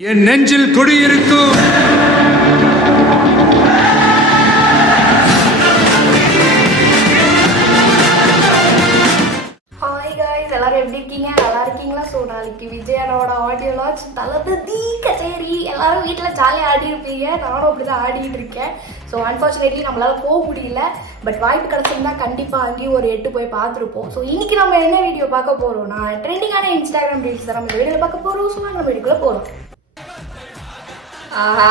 என் நெஞ்சில் குடியிருக்கும் எல்லாரும் எப்படி இருக்கீங்க? நல்லா இருக்கீங்களா? ஸோ நாளைக்கு விஜயனோட ஆடியோ லான்ச் தளபதி கச்சேரி எல்லாரும் வீட்டில் ஜாலியாக ஆடி இருப்பீங்க. நானும் அப்படி தான் ஆடிட்டு இருக்கேன். ஸோ அன்ஃபார்ச்சுனேட்லி நம்மளால போக முடியல. பட் வாய்ப்பு கிடச்சிருந்தா கண்டிப்பாக அங்கேயும் ஒரு 8 போய் பார்த்துருப்போம். ஸோ இன்னைக்கு நம்ம என்ன வீடியோ பார்க்க போகிறோம்னா ட்ரெண்டிங்கான இன்ஸ்டாகிராம் ரீல்ஸ் தான் நம்ம இந்த வீடியோவில் பார்க்க போகிறோம். ஸோ நம்ம வீடியோக்குள்ளே போகிறோம். ஆஹா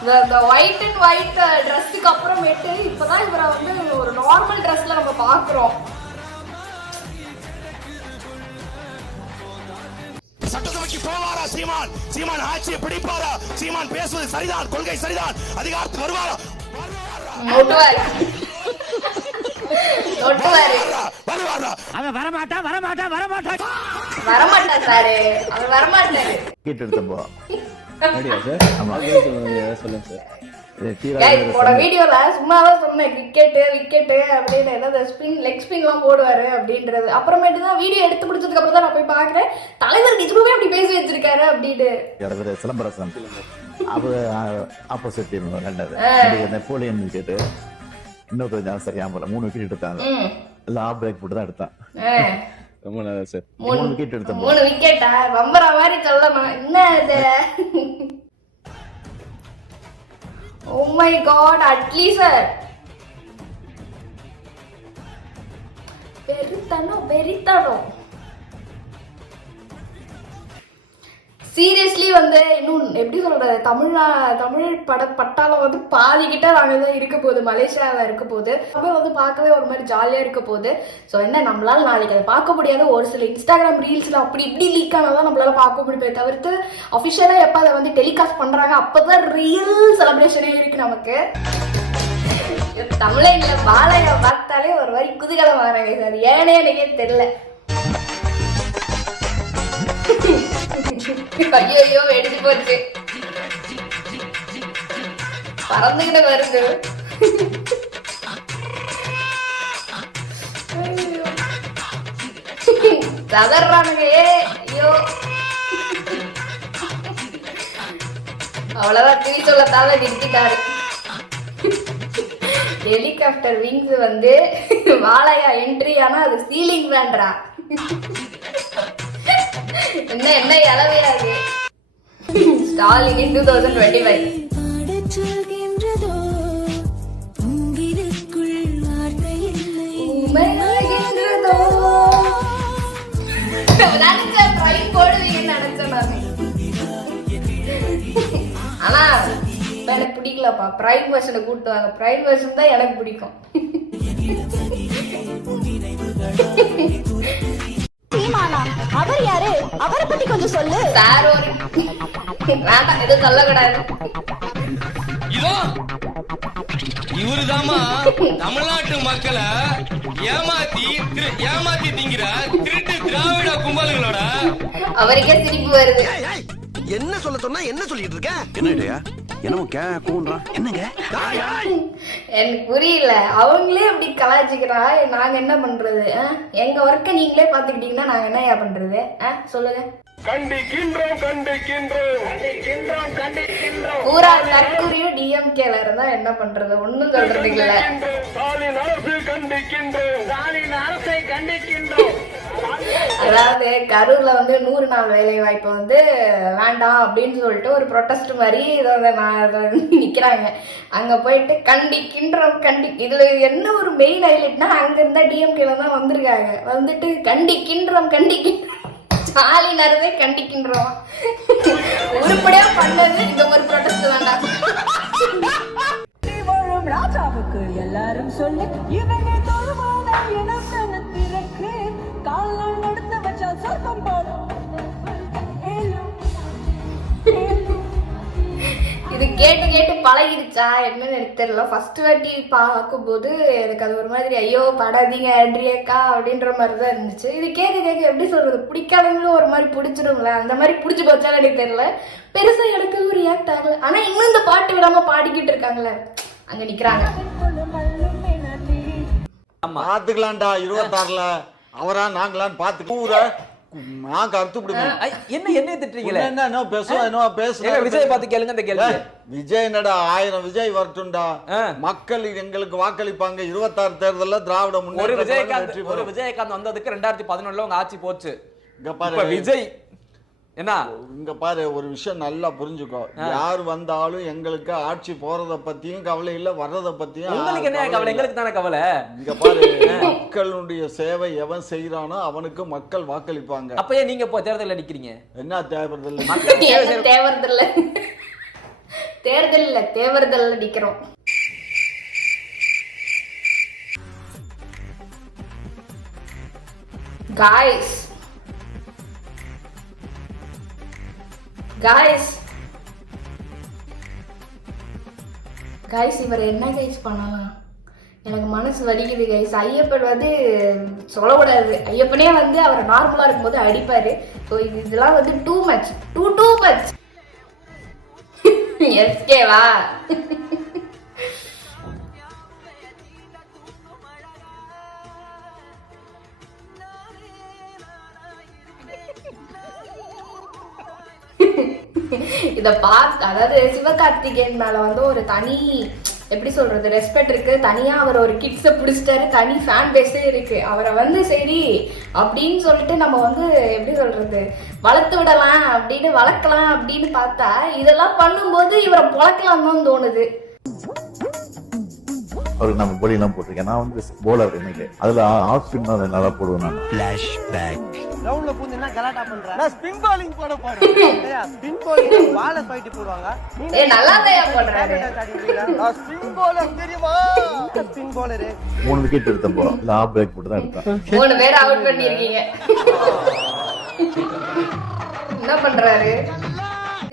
இந்த ஒயிட் அண்ட் ஒயிட் ட்ரெஸ்ஸுக்கு அப்புறமேட்டு இப்போதான் இவரை வந்து ஒரு நார்மல் ட்ரெஸ்ல நம்ம பார்க்குறோம். சட்டசபைக்கு போவாரா சீமான்? சீமான் ஆட்சியை பிடிப்பாரா? சீமான் பேசுவது சரிதான், கொள்கை சரிதான், அதிகாரத்துக்கு வருவாரா? அவன் வரமாட்டான் வரமாட்டான் வரமாட்டான் வரமாட்டான் சாரு, அவன் வரமாட்டாரு. போன வீடியோல சும்மாதான் சொன்னேன் விக்கெட் அப்படின்னு ஏதாவது ஸ்பின் லெக் ஸ்பின்லாம் போடுவாரு அப்படின்றது. அப்புறமேட்டு தான் வீடியோ எடுத்து முடிச்சதுக்கு அப்புறம் தான் நான் போய் பாக்குறேன் தலைவர் நிஜமாவே அப்படி பேசி வச்சிருக்காரு அப்படின்ட்டு. சிலம்பரசன் அவரு ஆப்போசிட் டீம் நெப்போலியன் விக்கெட், இன்னொரு சரியா போல 3 விக்கெட் எடுத்தாங்க. எல்லாம் ஆஃப் பிரேக் போட்டு தான் எடுத்தான். ரொம்ப நல்லா சார். 3 விக்கெட் எடுத்தோம். 3 விக்கெட்டா வம்பரா மாதிரி சொல்லணும். என்ன இது? Oh my god, at least sir வெறித்தனம் சீரியஸ்லி வந்து இன்னும் எப்படி சொல்றது, தமிழ் பட்டாளம் வந்து பாதிக்கிட்ட நாங்கள் தான் இருக்க போகுது, மலேசியாவில் இருக்க போகுது. அப்போ வந்து பார்க்கவே ஒரு மாதிரி ஜாலியாக இருக்க போகுது. ஸோ என்ன நம்மளால நாளைக்கு அதை பார்க்க முடியாது. ஒரு சில இன்ஸ்டாகிராம் ரீல்ஸில் அப்படி இப்படி லீக் ஆனதான் நம்மளால பார்க்க முடியுமே தவிர்த்து அஃபிஷியலாக எப்போ அதை வந்து டெலிகாஸ்ட் பண்ணுறாங்க அப்போ தான் ரியல் செலிப்ரேஷனே இருக்கு நமக்கு. தமிழ்ல பாலையா பார்த்தாலே ஒரு மாதிரி குதூகலம் வராங்க சார். ஏனே எனக்கே தெரியல. ஐயோ வெடிச்சு போச்சு, பறந்துகிட்ட வருது. தகர்றானுங்க. ஐயோ அவ்வளவுதான், திரி சொல்லத்தால நிறுத்திட்டாரு. ஹெலிகாப்டர் விங்ஸ் வந்து வாழையா என்ட்ரி ஆனா அது சீலிங் வேண்டா. என்ன இளவையாது ஸ்டாலின் in 2025. ஆனா எனக்கு பிடிக்கலப்பா, பிரைம் வெர்ஷனை கூட்டுவாங்க. பிரைம் வெர்ஷன் தான் எனக்கு பிடிக்கும். அவர் யாரு? அவரை பத்தி கொஞ்சம் சொல்லு சார். ஒரு வேண்டாம், எதுவும் சொல்லக்கூடாது. இவருதாமா தமிழ்நாட்டு மக்களை ஏமாத்தி திங்கிற திருட்டு திராவிட கும்பல்களோட. அவருக்கே சிரிப்பு வருது. என்ன சொல்ல சொன்னா என்ன சொல்லிட்டு இருக்க? என்னடா என்னங்க எனக்கு புரியல. அவங்களே அப்படி கலாய்ச்சிக்கிறா, நாங்க என்ன பண்றது? எங்க ஒர்க்க நீங்களே பாத்துக்கிட்டீங்கன்னா நாங்க என்ன பண்றது? சொல்லுங்க. பூரா தற்கூரியும் டிஎம்கேல இருந்தா என்ன பண்றது? ஒண்ணும் சொல்றது இல்ல. அதாவது கரூர்ல வந்து 100 நாள் வேலை வாய்ப்பு வந்து வேண்டாம் அப்படின்னு சொல்லிட்டு ஒரு ப்ரொட்டஸ்ட் மாதிரி நிக்கிறாங்க. அங்க போயிட்டு கண்டிக்கின்றோம். இதுல என்ன ஒரு மெயின் ஹைலைட்னா அங்க இருந்தா டிஎம்கேல தான் வந்திருக்காங்க. வந்துட்டு கண்டிக்கின்றோம் ஸ்டாலினரவே கண்டிக்கின்றோம். உருப்படியா பண்ணது இந்த ஒரு ப்ரொட்டஸ்ட் வேண்டாம். ராஜாவுக்கு எல்லாரும் சொல்லு இவங்க தொழுவான இனத்திற்கு கால்கள் நடத்த வச்சா சொர்க்கம் போடும். இது கேட்டு பழகிடுச்சா என்னன்னு எனக்கு தெரியல. ஃபர்ஸ்ட் வாட்டி பார்க்கும்போது எனக்கு அது ஒரு மாதிரி ஐயோ படாதீங்க ஆண்ட்ரியக்கா அப்படின்ற மாதிரி தான் இருந்துச்சு. இது கேட்க எப்படி சொல்றது, பிடிக்காதவங்களும் ஒரு மாதிரி பிடிச்சிருங்களா, அந்த மாதிரி பிடிச்சி போச்சாலும் எனக்கு தெரியல. பெருசா எனக்கு ஒரு ரியாக்ட் ஆகல. ஆனா இன்னும் இந்த பாட்டு விடாம பாடிக்கிட்டு இருக்காங்களே, அங்க நிக்கிறாங்க. பாத்துக்கலாம்டா 26ல அவரா நாங்களான்னு பாத்து நான் கருத்து விடுவேன். என்ன திட்டுறீங்களே? என்ன பேசுவேன் விஜய் பார்த்து கேளுங்க இந்த கேள்வி. விஜய் என்னடா 1000 விஜய் வரட்டும்டா. மக்கள் எங்களுக்கு வாக்களிப்பாங்க. 26 தேர்தல்ல திராவிட முன்னேற்ற ஒரு விஜயகாந்த் வந்ததுக்கு 2011 உங்க ஆட்சி போச்சு. இங்க பாரு விஜய் என்ன இங்க பாரு, ஒரு விஷயம் நல்லா புரிஞ்சுக்கோ. யார் வந்தாலும் எங்களுக்கு ஆட்சி போறத பத்தியும் கவலை இல்ல, வர்றத பத்தியும். உங்களுக்கு என்ன கவலை? எங்களுக்கு தானே கவலை. இங்க பாரு, மக்களுடைய சேவை எவன் செய்யறானோ அவனுக்கு மக்கள் வாக்களிப்பாங்க. அப்பயே நீங்க இப்போ தேர்தலில் நிக்கிறீங்க. என்ன தேர்தல்? தேர்தல்ல நிக்கிறோம். காய்ஸ் இவர் என்ன கைஸ் பண்ணலாம்? எனக்கு மனசு வலிக்குது கைஸ். ஐயப்பன் வந்து சொல்லக்கூடாது. ஐயப்பனே வந்து அவர் நார்மலா இருக்கும்போது அடிப்பாரு. ஸோ இதெல்லாம் வந்து டூ மச். எஸ்கேவா? இத பார்த்து, அதாவது சிவகார்த்திகேயன் மேல வந்து ஒரு தனி எப்படி சொல்றது ரெஸ்பெக்ட் இருக்கு. தனியா அவர் ஒரு கிட்ஸை பிடிச்சிட்டாரு, தனி ஃபேன் பேஸே இருக்கு. அவரை வந்து சரி அப்படின்னு சொல்லிட்டு நம்ம வந்து எப்படி சொல்றது வளர்த்து விடலாம் அப்படின்னு வளர்க்கலாம் அப்படின்னு பார்த்தா இதெல்லாம் பண்ணும்போது இவரை பொழக்கலாம் தான் தோணுது. அவருக்கு நம்ம பொடியெல்லாம் போட்டிருக்கேன். நான் வந்து போலர் இன்னைக்கு அதுல ஆஃப் ஸ்பின் அதை நல்லா போடுவேன் நான். ஃபிளாஷ் பேக் கிரவுண்ட்ல பூந்து என்ன கலாட்டா பண்ற? நான் ஸ்பின் bowling போட போறேன். ஸ்பின் bowling பால ஃபைட் போடுவாங்க. ஏய் நல்லா தான் போடுறாரு. நான் ஸ்பின் bowler தெரியுமா? ஸ்பின் bowler 3 விக்கெட் எடுத்தேன் போறோம். இல்ல ஆஃப் பிரேக் போட்டு தான் எடுத்தேன். 3 பேர் அவுட் பண்ணிருக்கீங்க. என்ன பண்றாரு?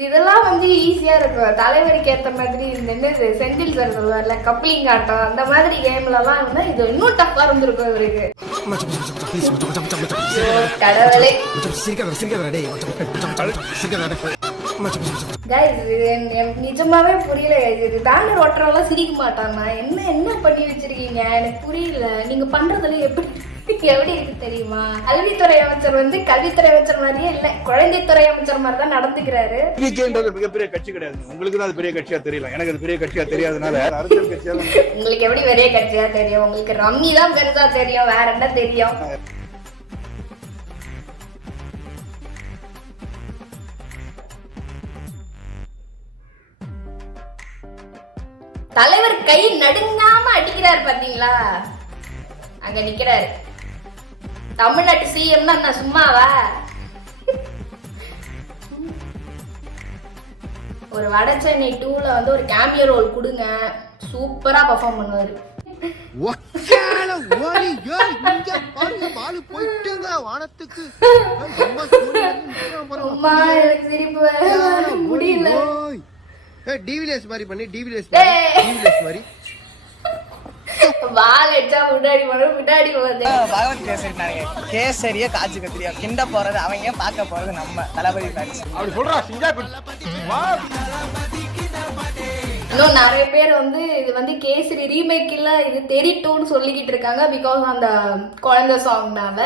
இதெல்லாம் வந்து ஈஸியா இருக்கும். தலைவருக்கு ஏத்த மாதிரி இந்த என்னது செந்தில் சார் சொல்லுவார்ல கப்ளிங் ஆட்டம், அந்த மாதிரி கேம்ல எல்லாம் இருந்தா இது இன்னும் டஃப்பா இருந்திருக்கும் இவருக்கு. கடவுளே நிஜமாவே புரியல. இது பேனர் ஒட்டுறவெல்லாம் சிரிக்க மாட்டாங்க. என்ன பண்ணி வச்சிருக்கீங்க எனக்கு புரியல. நீங்க பண்றதுல எப்படி இருக்கு தெரியுமா? கல்வித்துறை அமைச்சர் வந்து கல்வித்துறை அமைச்சர் மாதிரியே இல்ல, குழந்தைத்துறை அமைச்சர் மாதிரி தான் நடந்துக்கிறாரு. மிகப்பெரிய கட்சி கிடையாது. உங்களுக்கு தான் அது பெரிய கட்சியா தெரியல, எனக்கு அது பெரிய கட்சியா தெரியாதனால அரசியல் கட்சியா. உங்களுக்கு எப்படி பெரிய கட்சியா தெரியும்? உங்களுக்கு ரம்மி தான் பெருசா தெரியும், வேற என்ன தெரியும்? தலைவர் கை நடுங்காம அடிக்கிறார் பாத்தீங்களா? அங்க நிக்கிறாரு. தமிழ்நாட்டு சிஎம்னா நான் சும்மாவா? ஒரு வட சென்னை 2ல வந்து ஒரு கேமியோ ரோல் கொடுங்க, சூப்பரா பெர்ஃபார்ம் பண்ணுவாரு. முடியல. டிவிலியர்ஸ் மாதிரி பண்ணி டிவிலியர்ஸ் மாதிரி வாலெட்டா முன்னாடி போறது முன்னாடி போகுது. பகவத் கேசரிய காட்சி கத்திரியா கிண்ட போறது அவங்க பார்க்க போறது நம்ம தளபதி ஃபேன்ஸ். அப்படி சொல்றா சிங்கா. இன்னும் நிறைய பேர் வந்து இது வந்து கேசரி ரீமேக் இல்ல இது தெரிட்டோன்னு சொல்லிக்கிட்டு இருக்காங்க. பிகாஸ் அந்த குழந்தை சாங்னால.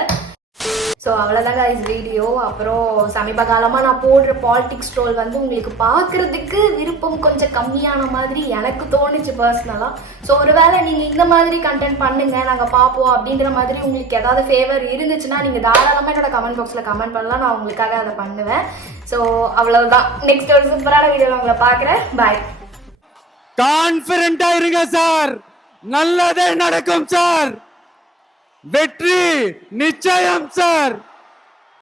ஸோ அவ்வளோதாங்க இந்த வீடியோ. அப்புறம் சமீப காலமாக நான் போடுற பாலிடிக்ஸ் ட்ரோல் வந்து உங்களுக்கு பார்க்குறதுக்கு விருப்பம் கொஞ்சம் கம்மியான மாதிரி எனக்கு தோணுச்சு பர்சனலாக. ஸோ ஒருவேளை நீங்கள் இந்த மாதிரி கண்டென்ட் பண்ணுங்கள், நாங்கள் பார்ப்போம் அப்படின்ற மாதிரி உங்களுக்கு ஏதாவது ஃபேவர் இருந்துச்சுன்னா நீங்கள் தாராளமாக என்னோட கமெண்ட் பாக்ஸில் கமெண்ட் பண்ணலாம். நான் உங்களுக்காக அதை பண்ணுவேன். ஸோ அவ்வளவுதான். நெக்ஸ்ட் ஒரு சூப்பரான வீடியோவில் உங்களை பார்க்குறேன். பாய். கான்ஃபிடென்ட்டா இருங்க சார், நல்லதே நடக்கும் சார், வெற்றி நிச்சயம் சார்.